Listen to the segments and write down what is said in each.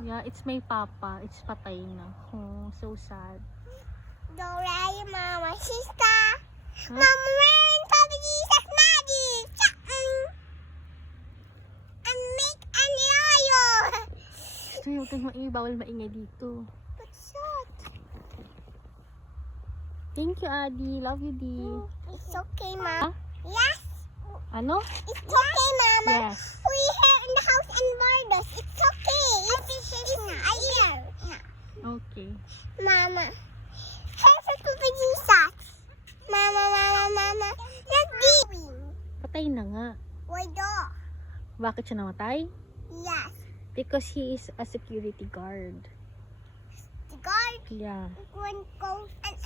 Yeah, it's my papa. It's patay na. Oh, so sad. Doraemon, Mama, sister. Huh? Mama, wearing Papa Jesus magic. And make an oil. Ito yung maingay. Bawal maingay dito. What's that? Thank you, Adi. Love you, Di. It's okay, Mama. Huh? Yes. Ano? It's okay, Mama. Yes. We here in the house in Bardos. It's okay. It's here. Okay. Mama. Here's a Papa Jesus. Mama. Let's be. Patay na nga. Why do? Bakit siya namatay? Yes. Because he is a security guard. The guard Yeah. one goes and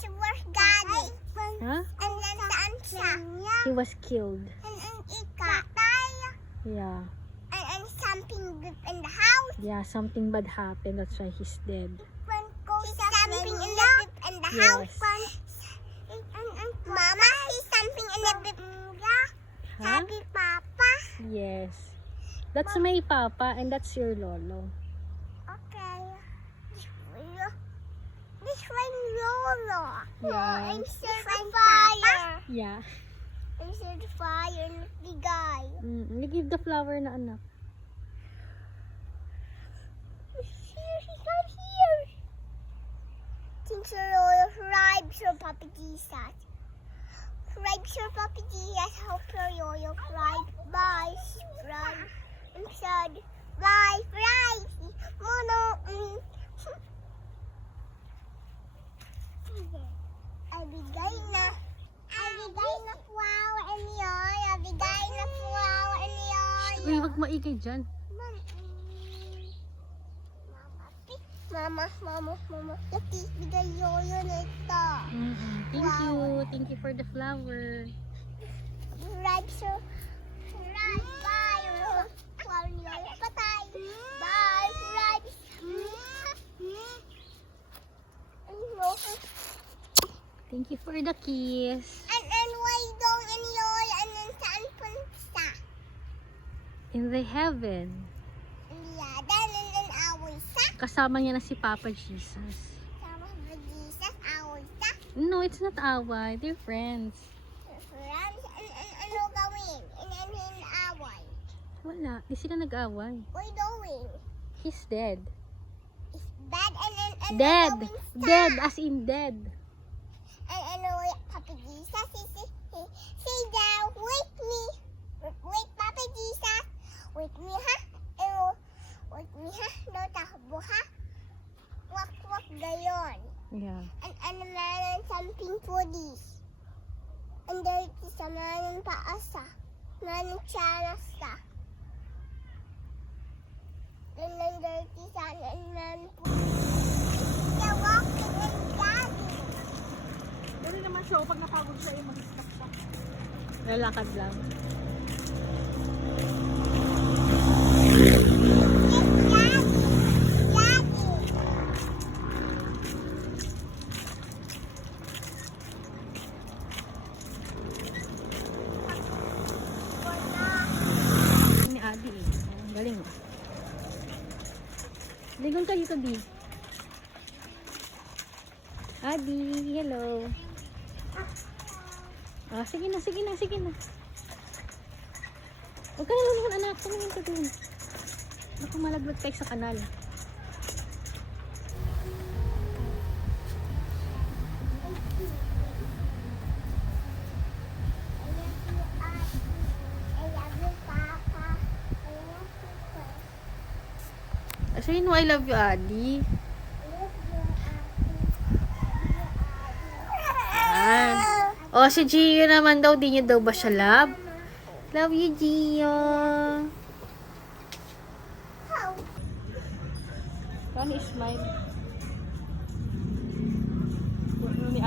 she was daddy. Huh? And then the answer. He was killed. And Ika. Yeah. And something good in the house. Yeah, something bad happened. That's why he's dead. One goes something in the bib in the Yes. house. Mama, he's something in the bib. Huh? Happy Papa. Yes. That's my papa and that's your lolo. Okay. This one Lolo. Yeah. I'm sure the fire. Yeah. I'm sure the fire, not the guy. Give the flower na anak. Here, he's not here. Thanks for all your bribes for Papa Jesus. Bribes for Papa Jesus. Hope for all your bribes. Bye. Bribes. I'm sad. Bye. Bribes. Mono. Abigay na. Abigay na flower and yoy. Abigay na flower and yoy. Uy, wag maingay dyan. Mama. Laki, bigay yoyo na ito. Thank you. Thank you for the flower. Right, so. Right, bye. Flower ni yoyo. Patay. Bye, right. Thank you for the kiss. And why dong and yoyo and then saan punta? In the heaven. Yeah, then away sa. Kasama niya na si Papa Jesus. Sama ba Jesus, away sa. No, it's not away. They're friends. Friends, ano gawin? And away. Wala. Di sila nag-away. Why doing? He's dead. It's bad and Dead. gawin sa. Dead. As in dead. And Papa Jesus, say down, wait me. Wait, Papa Jesus. Wait me, ha? Wait me, ha? No takbo, ha? Wak gayon. Yeah. And meron something for this. And there is a meron paasa. Meron charasa. And then there is and meron po. You're walking in daddy. Dali naman siya. Pag napagod siya, mag-stop siya. Lalakad lang. Ni Adi eh. Galing ah. Ligon ka dito, Di. Adi, hello. Ah, sige na. Huwag ka na lulungan, anak. Tumingin ka dun. Baka malaglag tayo sa kanal. Sabihin mo, I love you, Adi. Yan. O, si Gio naman daw, di niya daw ba siya love? Love you, Gio. Paano smile? Ano ni